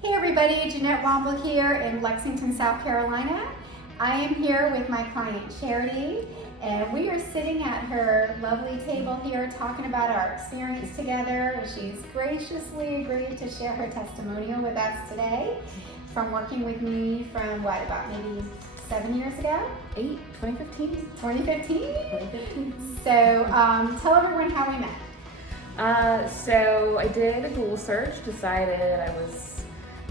Hey everybody, Jeannette Womble here in Lexington, South Carolina. I am here with my client Charity, and we are sitting at her lovely table here talking about our experience together. She's graciously agreed to share her testimonial with us today from working with me from about maybe 7 years ago? 2015. 2015? So tell everyone how we met. So I did a Google search, decided I was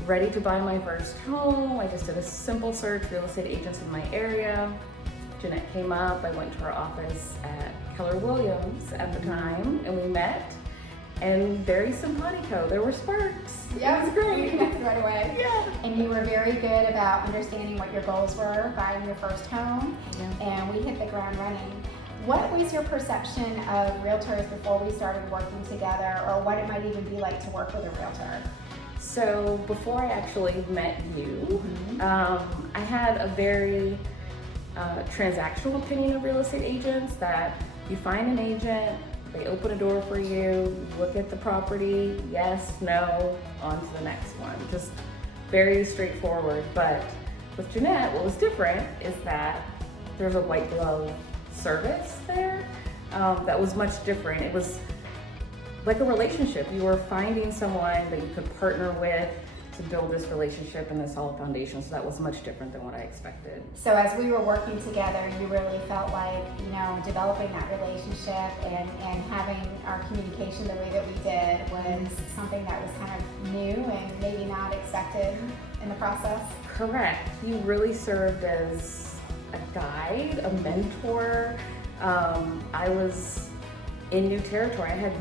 ready to buy my first home. I just did a simple search, real estate agents in my area. Jeannette came up, I went to her office at Keller Williams at the time, and we met, and very simpatico, there were sparks. Yeah, it was great. We connected right away. Yeah. And you were very good about understanding what your goals were, buying your first home, and we hit the ground running. What was your perception of realtors before we started working together, or what it might even be like to work with a realtor? So before I actually met you, I had a very transactional opinion of real estate agents, that you find an agent, they open a door for you, look at the property, yes, no, on to the next one. Just very straightforward. But with Jeannette, what was different is that there's a white glove service there that was much different. It was like a relationship. You were finding someone that you could partner with to build this relationship and this solid foundation. So that was much different than what I expected. So as we were working together, you really felt like, developing that relationship and having our communication the way that we did was something that was kind of new and maybe not expected in the process? Correct. You really served as a guide, a mentor. I was in new territory. I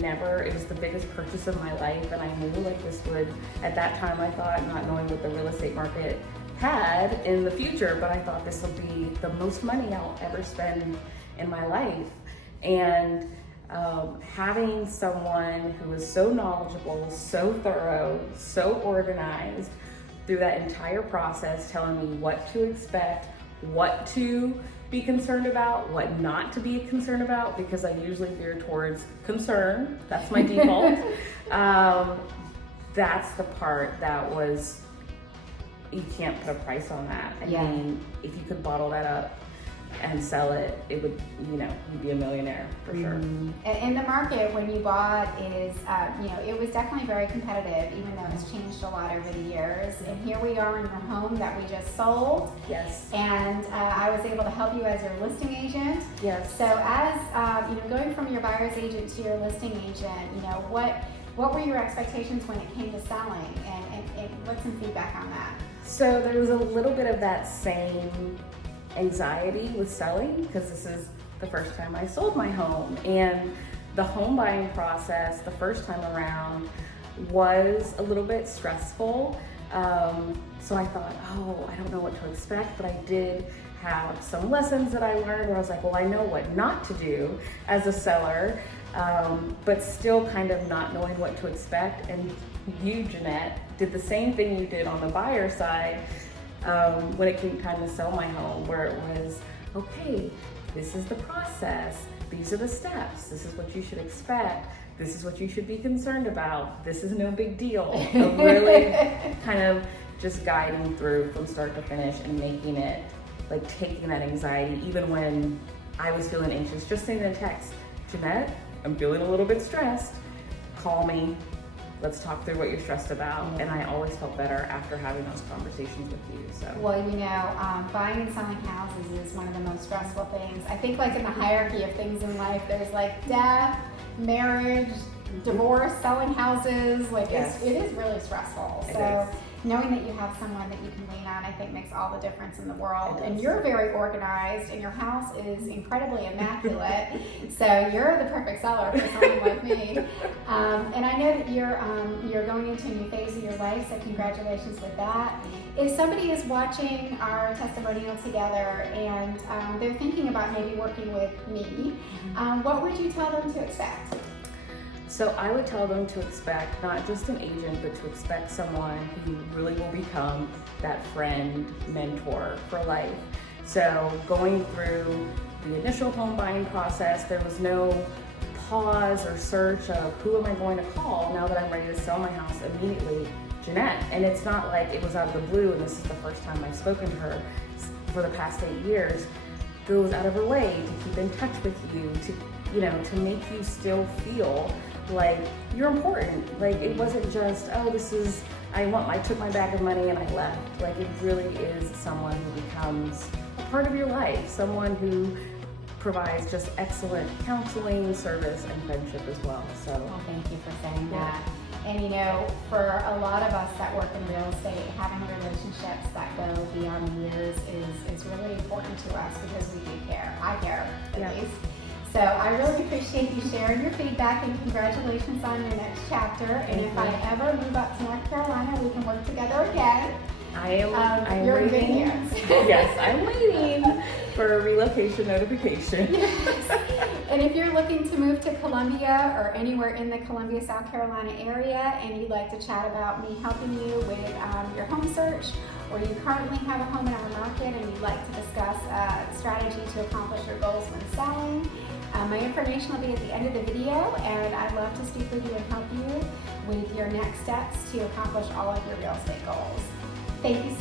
never, it was the biggest purchase of my life, and I knew like this would, at that time I thought, not knowing what the real estate market had in the future, but I thought this would be the most money I'll ever spend in my life. And having someone who was so knowledgeable, so thorough, so organized through that entire process, telling me what to expect, what to be concerned about, what not to be concerned about, because I usually veer towards concern. That's my default. That's the part that was, you can't put a price on that. I mean, if you could bottle that up and sell it, it would, you'd be a millionaire for sure. And the market when you bought is, it was definitely very competitive, even though it's changed a lot over the years. And here we are in your home that we just sold. Yes. And I was able to help you as your listing agent. Yes. So as, going from your buyer's agent to your listing agent, what were your expectations when it came to selling? And what's some feedback on that? So there was a little bit of that same anxiety with selling, because this is the first time I sold my home, and the home buying process the first time around was a little bit stressful. So I thought, I don't know what to expect, but I did have some lessons that I learned where I was like, well, I know what not to do as a seller, but still kind of not knowing what to expect. And you, Jeannette, did the same thing you did on the buyer side when it came time to sell my home, where it was, okay, this is the process, these are the steps, this is what you should expect, this is what you should be concerned about, this is no big deal. Of really kind of just guiding through from start to finish and making it, like taking that anxiety, even when I was feeling anxious, just sending a text, Jeannette, I'm feeling a little bit stressed, call me. Let's talk through what you're stressed about. And I always felt better after having those conversations with you. So. Well, buying and selling houses is one of the most stressful things. I think like in the hierarchy of things in life, there's like death, marriage, divorce, selling houses. Like it is really stressful. So knowing that you have someone that you can lean on, I think makes all the difference in the world. And you're very organized, and your house is incredibly immaculate. So you're the perfect seller for someone like me. And I know that you're going into a new phase of your life, so congratulations with that. If somebody is watching our testimonial together and they're thinking about maybe working with me, what would you tell them to expect? So I would tell them to expect not just an agent, but to expect someone who really will become that friend, mentor for life. So going through the initial home buying process, there was no pause or search of who am I going to call now that I'm ready to sell my house. Immediately Jeannette. And it's not like it was out of the blue and this is the first time I've spoken to her. For the past 8 years, goes out of her way to keep in touch with you, to make you still feel like you're important. Like it wasn't just, oh, I took my bag of money and I left. Like it really is someone who becomes a part of your life, someone who provides just excellent counseling, service, and friendship as well. So well, thank you for saying that. And for a lot of us that work in real estate, having relationships that go beyond years is really important to us because we do care. I care, at least. So I really appreciate you sharing your feedback and congratulations on your next chapter. And if I ever move up to North Carolina, we can work together again. You're in good hands. Yes, I'm waiting for a relocation notification. Yes. And if you're looking to move to Columbia or anywhere in the Columbia, South Carolina area, and you'd like to chat about me helping you with your home search, or you currently have a home in our market and you'd like to discuss a strategy to accomplish your goals when selling, my information will be at the end of the video, and I'd love to speak with you and help you with your next steps to accomplish all of your real estate goals. Thank you